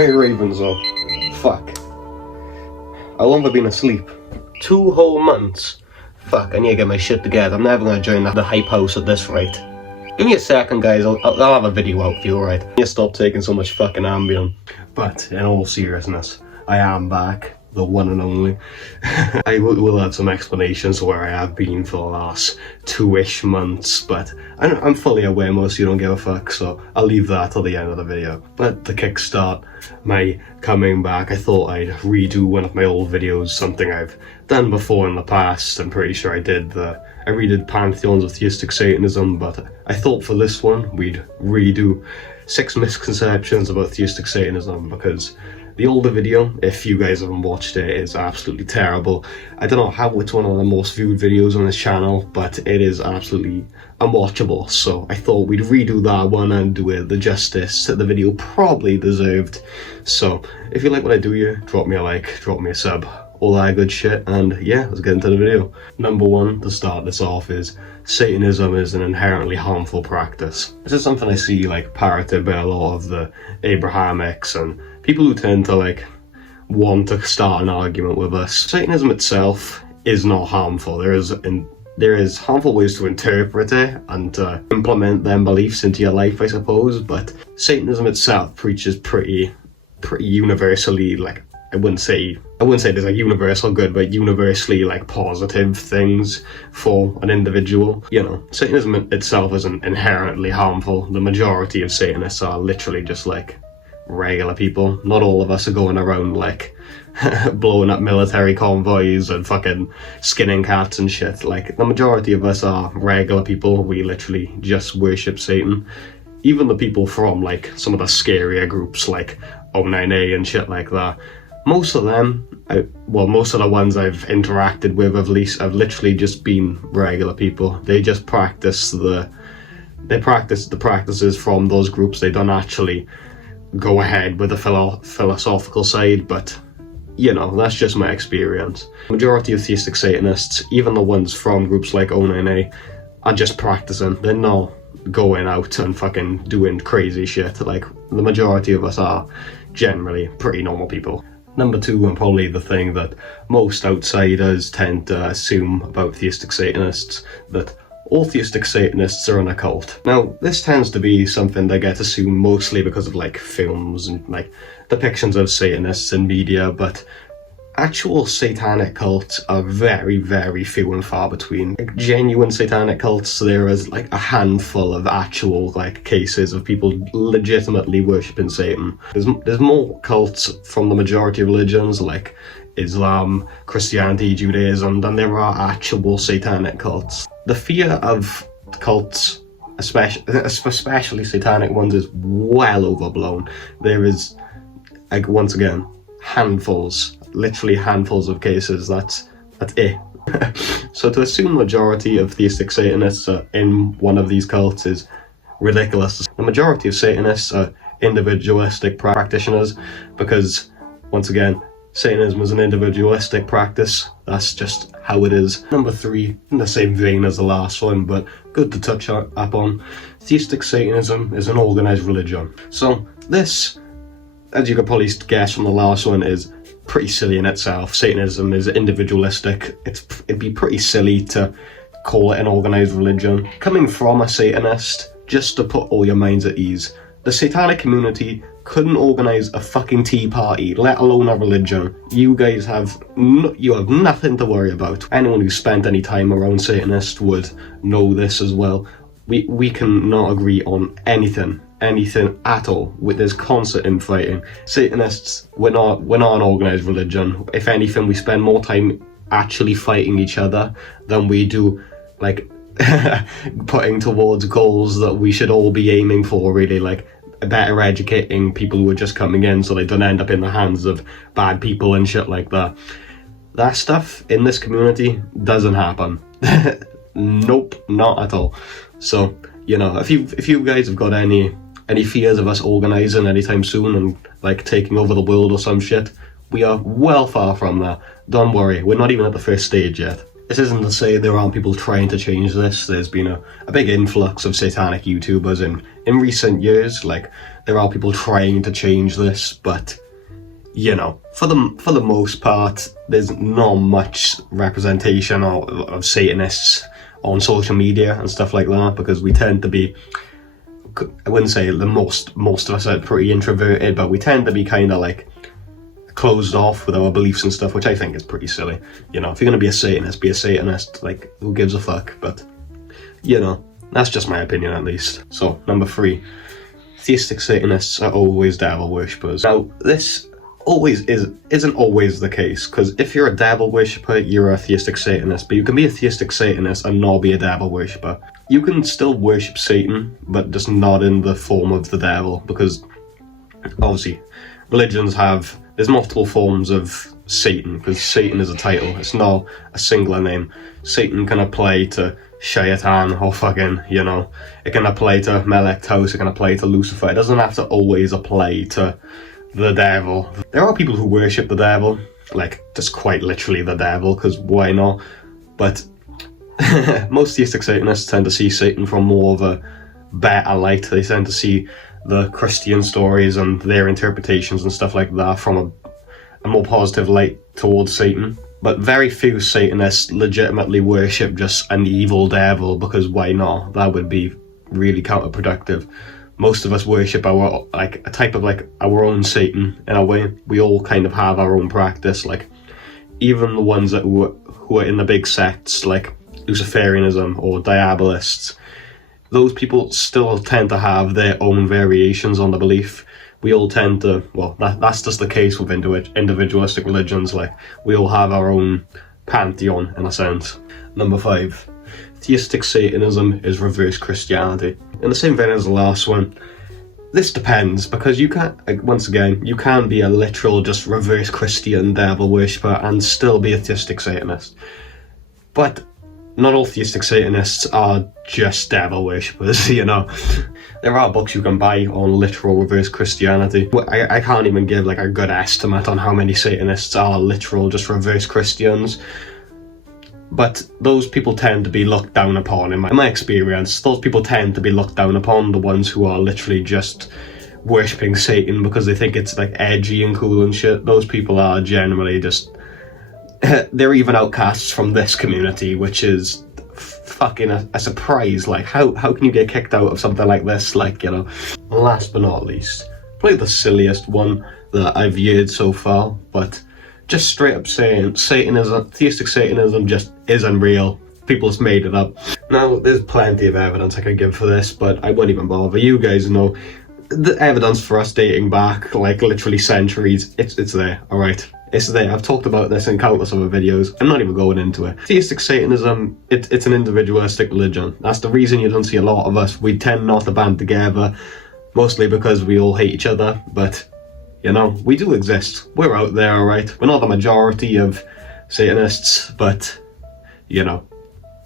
My ravens up. Fuck. How long have I been asleep? 2 whole months. Fuck, I need to get my shit together. I'm never gonna join the hype house at this rate. Give me a second, guys. I'll have a video out for you, alright? I need to stop taking so much fucking Ambien. But, in all seriousness, I am back. The one and only. I will add some explanations where I have been for the last 2-ish months, but I'm fully aware most of you don't give a fuck, so I'll leave that till the end of the video. But to kickstart my coming back, I thought I'd redo one of my old videos, something I've done before in the past. I'm pretty sure I redid Pantheons of Theistic Satanism, but I thought for this one we'd redo 6 misconceptions about Theistic Satanism, because the older video, if you guys haven't watched it, is absolutely terrible. I don't know how it's one of the most viewed videos on this channel, but it is absolutely unwatchable. So I thought we'd redo that one and do it the justice that the video probably deserved. So if you like what I do here, drop me a like, drop me a sub, all that good shit, and yeah, let's get into the video. Number 1, to start this off, is Satanism is an inherently harmful practice. This is something I see parroted by a lot of the Abrahamics and people who tend to want to start an argument with us. Satanism itself is not harmful. There is harmful ways to interpret it and to implement them beliefs into your life, I suppose, but Satanism itself preaches pretty universally, I wouldn't say there's a universal good, but universally positive things for an individual. You know, Satanism itself isn't inherently harmful. The majority of Satanists are literally just regular people. Not all of us are going around blowing up military convoys and fucking skinning cats and shit. The majority of us are regular people. We literally just worship Satan. Even the people from some of the scarier groups like 09A and shit like that, most of them, most of the ones I've interacted with have literally just been regular people. They just practice the practices from those groups. They don't actually go ahead with the philosophical side, but you know, that's just my experience. Majority of Theistic Satanists, even the ones from groups like 09A, are just practicing. They're not going out and fucking doing crazy shit. The majority of us are generally pretty normal people. Number 2, and probably the thing that most outsiders tend to assume about Theistic Satanists, that all Theistic Satanists are in a cult. Now, this tends to be something that gets assumed mostly because of films and depictions of Satanists in media, but actual satanic cults are very, very few and far between. Genuine satanic cults, there is a handful of actual cases of people legitimately worshipping Satan. There's more cults from the majority of religions like Islam, Christianity, Judaism, than there are actual satanic cults. The fear of cults, especially satanic ones, is well overblown. There is, once again, literally handfuls of cases. That's it. So to assume the majority of Theistic Satanists are in one of these cults is ridiculous. The majority of Satanists are individualistic practitioners because, once again, Satanism is an individualistic practice. That's just how it is. Number 3, in the same vein as the last one, but good to touch upon, Theistic Satanism is an organized religion. So this, as you could probably guess from the last one, is pretty silly in itself. Satanism is individualistic. It'd be pretty silly to call it an organized religion. Coming from a Satanist, just to put all your minds at ease, the satanic community couldn't organize a fucking tea party, let alone a religion. You guys have nothing to worry about. Anyone who spent any time around Satanists would know this as well. We can not agree on anything at all. There's constant infighting. Satanists, we're not an organized religion. If anything, we spend more time actually fighting each other than we do putting towards goals that we should all be aiming for, really, better educating people who are just coming in so they don't end up in the hands of bad people and shit like that. That stuff in this community doesn't happen. Nope, not at all. So, you know, if you guys have got any fears of us organising anytime soon and taking over the world or some shit, we are well far from that. Don't worry, we're not even at the first stage yet. This isn't to say there aren't people trying to change this. There's been a big influx of satanic YouTubers in recent years. there are people trying to change this, but you know, for the most part, there's not much representation of Satanists on social media and stuff like that, because we tend to be, I wouldn't say most of us are pretty introverted, but we tend to be kind of like closed off with our beliefs and stuff, which I think is pretty silly. You know, if you're gonna be a Satanist, be a Satanist. Like, who gives a fuck? But you know, that's just my opinion at least. So, number 3, theistic Satanists are always devil worshippers. Now, this isn't always the case, because if you're a devil worshipper, you're a theistic Satanist, but you can be a theistic Satanist and not be a devil worshipper. You can still worship Satan, but just not in the form of the devil, because obviously religions there's multiple forms of Satan, because Satan is a title, it's not a singular name. Satan can apply to Shaitan or fucking, you know, it can apply to Melech Taus, it can apply to Lucifer. It doesn't have to always apply to the devil. There are people who worship the devil, like just quite literally the devil, because why not? But most theistic Satanists tend to see Satan from more of a better light. They tend to see the Christian stories and their interpretations and stuff like that from a more positive light towards Satan. But very few Satanists legitimately worship just an evil devil, because why not? That would be really counterproductive. Most of us worship our, like, a type of, like, our own Satan in a way. We all kind of have our own practice, like, even the ones who are in the big sects, like Luciferianism or Diabolists, those people still tend to have their own variations on the belief. We all tend to, well, that's just the case with individualistic religions, like, we all have our own pantheon, in a sense. Number 5. Theistic Satanism is reverse Christianity. In the same vein as the last one, this depends, because you can't, once again, you can be a literal just reverse Christian devil worshipper and still be a theistic Satanist. But not all theistic Satanists are just devil worshippers, you know. There are books you can buy on literal reverse Christianity. I can't even give like a good estimate on how many Satanists are literal just reverse Christians. But those people tend to be looked down upon, in my experience. Those people tend to be looked down upon, the ones who are literally just worshipping Satan because they think it's like edgy and cool and shit. Those people are generally just, they're even outcasts from this community, which is fucking a surprise. Like, how can you get kicked out of something like this? Like, you know. Last but not least, probably the silliest one that I've heard so far, but just straight up saying theistic Satanism just isn't real. People just made it up. Now, there's plenty of evidence I could give for this, but I won't even bother. You guys know the evidence for us dating back like literally centuries. It's there, alright? It's there. I've talked about this in countless other videos. I'm not even going into it. Theistic Satanism, it's an individualistic religion. That's the reason you don't see a lot of us. We tend not to band together, mostly because we all hate each other, but you know, we do exist. We're out there, alright? We're not the majority of Satanists, but, you know,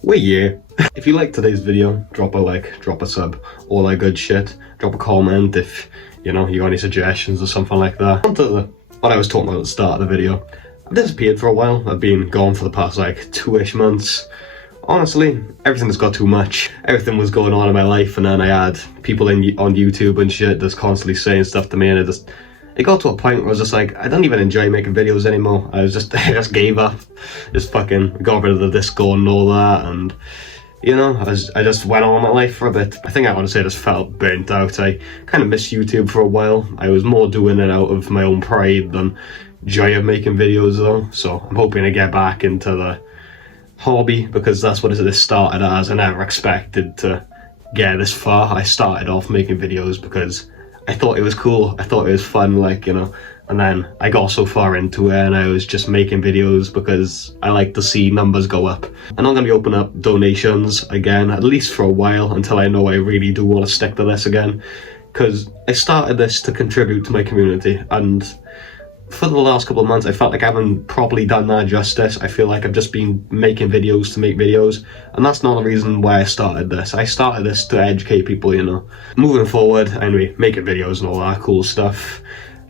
we're here. If you liked today's video, drop a like, drop a sub, all that good shit. Drop a comment if, you know, you got any suggestions or something like that. On to what I was talking about at the start of the video. I've disappeared for a while. I've been gone for the past, like, 2-ish months. Honestly, everything has got too much. Everything was going on in my life, and then I had people on YouTube and shit just constantly saying stuff to me, and it got to a point where I was just like, I don't even enjoy making videos anymore. I just gave up. Just fucking got rid of the Discord and all that, and, you know, I just went on with my life for a bit. I think I want to say I just felt burnt out. I kind of missed YouTube for a while. I was more doing it out of my own pride than joy of making videos though, so I'm hoping to get back into the hobby, because that's what this started as. I never expected to get this far. I started off making videos because I thought it was cool, I thought it was fun, like, you know, and then I got so far into it and I was just making videos because I like to see numbers go up. And I'm going to be opening up donations again, at least for a while, until I know I really do want to stick to this again, because I started this to contribute to my community, and for the last couple of months I felt like I haven't properly done that justice. I feel like I've just been making videos to make videos, and that's not the reason why I started this. I started this to educate people, you know. Moving forward, anyway, making videos and all that cool stuff.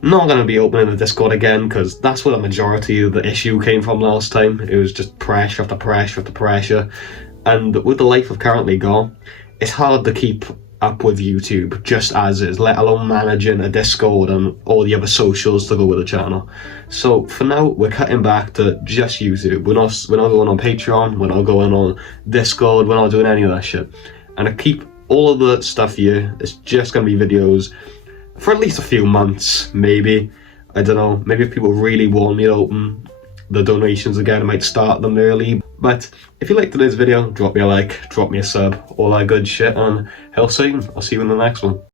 Not going to be opening the Discord again, because that's where the majority of the issue came from last time. It was just pressure after pressure after pressure, and with the life I've currently got, it's hard to keep up with YouTube just as is, let alone managing a Discord and all the other socials to go with the channel. So for now, we're cutting back to just YouTube. We're not going on Patreon, we're not going on Discord, we're not doing any of that shit. And I keep all of the stuff here. It's just going to be videos for at least a few months, maybe. I don't know, maybe if people really want me to open the donations again, I might start them early. But if you liked today's video, drop me a like, drop me a sub, all that good shit, and hell Satan, I'll see you in the next one.